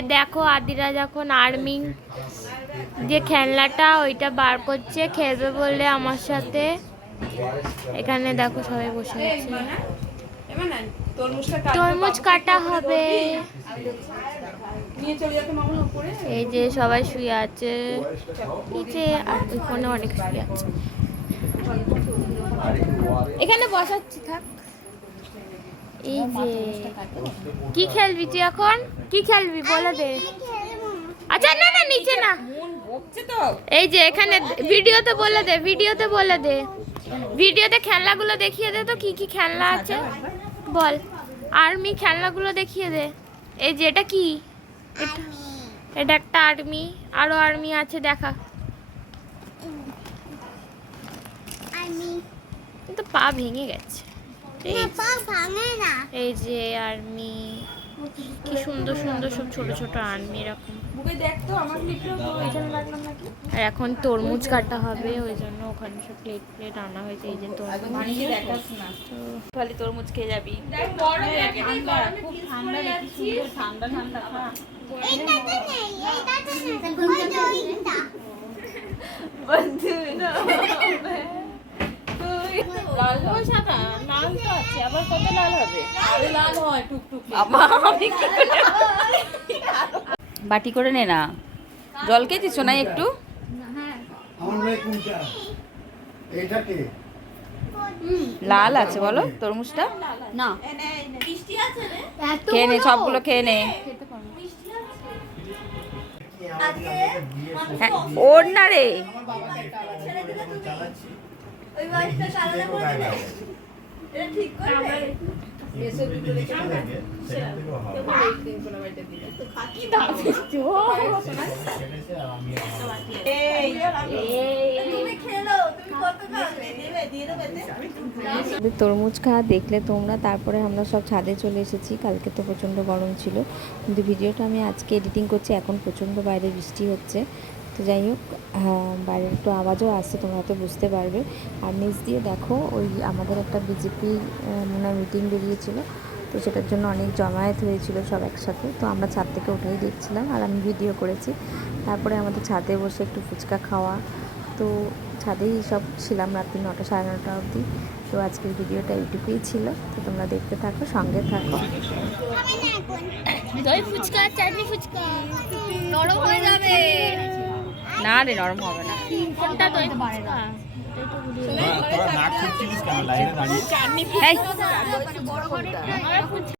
ওই দেখো আদিরা যখন আর্মি যে খেলনাটা ওইটা বার করছে, খেলবে বললে আমার সাথে। এখানে দেখো সবাই বসে আছে, তরমুজ কাটা হবে। এই যে সবাই শুয়ে আছে, এই যে ওইখানে অনেক শুয়ে আছে। এখানে বসাচ্ছি, থাক। এই যে কি খেলবি তুই এখন? কি খেলবি বলে দে। আচ্ছা না না, নিচে না। এই যে এখানে ভিডিওতে বলে দে, ভিডিওতে বলে দে, ভিডিওতে খেলনাগুলো দেখিয়ে দে তো, কি কি খেলনা আছে বল। আর্মি খেলনাগুলো দেখিয়ে দে। এই যে এটা কি? এটা একটা আর্মি, আরো আর্মি আছে, দেখা। কিন্তু পা ভেঙে গেছে। এই যে আর্মি, কি সুন্দর সুন্দর সব ছোট ছোট আর্মি এরকম। আর এখন তরমুজ কাটা হবে, ওই জন্য ওখানে সব প্লেট প্লেট আনা হয়েছে। এই যে খালি তরমুজ খেয়ে যাবি। বাটি করে নে না, জল খেয়েছিস না একটু? লাল আছে বলো তরমুজটা? না খেয়ে নে, সবগুলো খেয়ে নে। ওর না রে, তরমুজ খাওয়া দেখলে তোমরা। তারপরে আমরা সব ছাদে চলে এসেছি। কালকে তো প্রচণ্ড গরম ছিল, কিন্তু ভিডিওটা আমি আজকে এডিটিং করছি। এখন প্রচণ্ড বাইরে বৃষ্টি হচ্ছে, তো যাই হোক, বাইরে একটু আওয়াজও আসছে, তোমরা হয়তো বুঝতে পারবে। আর নিচ দিয়ে দেখো, ওই আমাদের একটা বিজেপি মনে মিটিং বেরিয়েছিল, তো সেটার জন্য অনেক জমায়েত হয়েছিল সব একসাথে। তো আমরা ছাদ থেকে উঠেই দেখছিলাম, আর আমি ভিডিও করেছি। তারপরে আমাদের ছাদে বসে একটু ফুচকা খাওয়া, তো ছাদেই সব ছিলাম রাত্রি 9টা সাড়ে 9টা অবধি। তো আজকের ভিডিওটা এইটুকুই ছিল, তো তোমরা দেখতে থাকো, সঙ্গে থাকো। দই ফুচকা, চাটনি ফুচকা নরম হয়ে যাবে। না রে, নরম হবে না। কোনটা দই ফুচকা? এই